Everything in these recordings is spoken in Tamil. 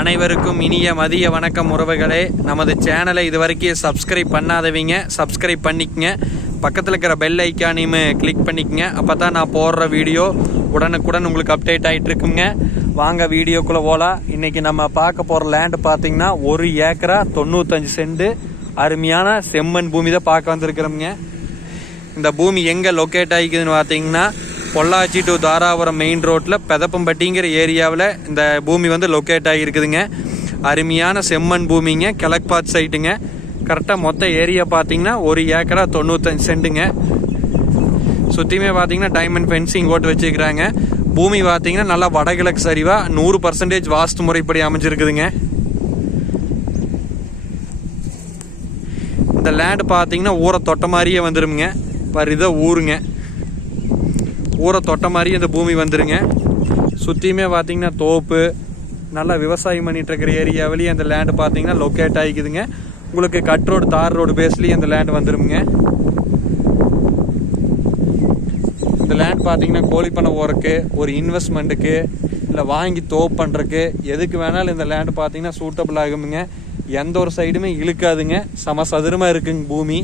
அனைவருக்கும் இனிய மதிய வணக்கம் உறவுகளே. நமது சேனலை இது வரைக்கும் சப்ஸ்கிரைப் பண்ணாதவங்க. சப்ஸ்கிரைப் பண்ணிக்கங்க. பக்கத்தில் இருக்கிற பெல் ஐக்கானையும் கிளிக் பண்ணிக்கங்க. அப்போ தான் நான் போடுற வீடியோ உடனுக்குடன் உங்களுக்கு அப்டேட் ஆகிட்டு இருக்குங்க. வாங்க வீடியோக்குள்ளே போகலாம் இன்றைக்கி நம்ம பார்க்க போகிற லேண்டு பார்த்தீங்கன்னா ஒரு ஏக்கரா தொண்ணூத்தஞ்சு செண்டு அருமையான செம்மண் பூமி தான் பார்க்க வந்திருக்கிறோம்ங்க. இந்த பூமி எங்கே லொக்கேட் ஆகிக்குதுன்னு பார்த்தீங்கன்னா பொள்ளாச்சி டு தாராபுரம் மெயின் ரோட்டில் பெதப்பம்பட்டிங்கிற ஏரியாவில் இந்த பூமி வந்து லொக்கேட் ஆகியிருக்குதுங்க. அருமையான செம்மண் பூமிங்க கிழக்கு சைட்டுங்க கரெக்டாக மொத்த ஏரியா பார்த்தீங்கன்னா ஒரு ஏக்கரா தொண்ணூத்தஞ்சு சென்ட்டுங்க. சுற்றியுமே பார்த்தீங்கன்னா டைமண்ட் ஃபென்சிங் போட்டு வச்சுருக்கிறாங்க. பூமி பார்த்தீங்கன்னா நல்லா வடகிழக்கு சரிவாக நூறு பர்சன்டேஜ் வாஸ்து முறைப்படி அமைஞ்சிருக்குதுங்க. இந்த லேண்டு பார்த்தீங்கன்னா ஊரை தொட்ட மாதிரியே வந்துருமுங்க. பாரு இதை ஊருங்க. ஊரை தொட்ட மாதிரி இந்த பூமி வந்துருங்க. சுற்றியுமே பார்த்தீங்கன்னா தோப்பு நல்லா விவசாயம் பண்ணிகிட்ருக்கிற ஏரியாவிலேயே அந்த லேண்டு பார்த்தீங்கன்னா லொக்கேட் ஆகிக்குதுங்க. உங்களுக்கு கட் ரோடு தார் ரோடு பேஸ்லேயும் அந்த லேண்ட் வந்துடுங்க இந்த லேண்ட் பார்த்தீங்கன்னா கோழி பண்ண போகிறக்கு ஒரு இன்வெஸ்ட்மெண்ட்டுக்கு இல்லை வாங்கி தோப் பண்ணுறக்கு எதுக்கு வேணாலும் இந்த லேண்டு பார்த்தீங்கன்னா சூட்டபிள் ஆகுமுங்க. எந்த ஒரு சைடுமே இழுக்காதுங்க. சம சதுரமாக இருக்குங்க பூமி.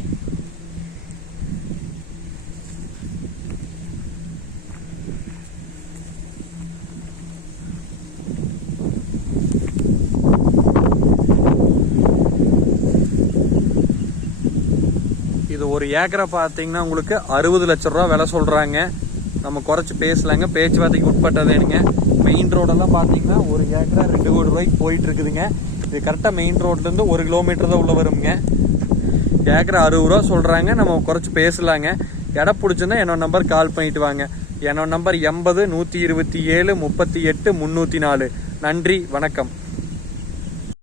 இது ஒரு ஏக்கரை பார்த்தீங்கன்னா உங்களுக்கு அறுபது லட்ச ரூபா விலை சொல்கிறாங்க நம்ம குறைச்சி பேசலாங்க. பேச்சுவார்த்தைக்கு உட்பட்டதேனுங்க மெயின் ரோடெல்லாம் பார்த்தீங்கன்னா ஒரு ஏக்கரா ரெண்டு கோடி ரூபாய்க்கு போயிட்டு இருக்குதுங்க இது கரெக்டாக மெயின் ரோட்லேருந்து ஒரு கிலோமீட்டர் தான் உள்ளே வருங்க. ஏக்கரை அறுபது ரூபா சொல்கிறாங்க நம்ம குறைச்சி பேசலாங்க. இடம் பிடிச்சிருந்தா என்னோட நம்பர் கால் பண்ணிட்டு வாங்க. என்னோட நம்பர் எண்பது நூற்றி இருபத்தி ஏழு முப்பத்தி எட்டு முந்நூற்றி நாலு. நன்றி வணக்கம்.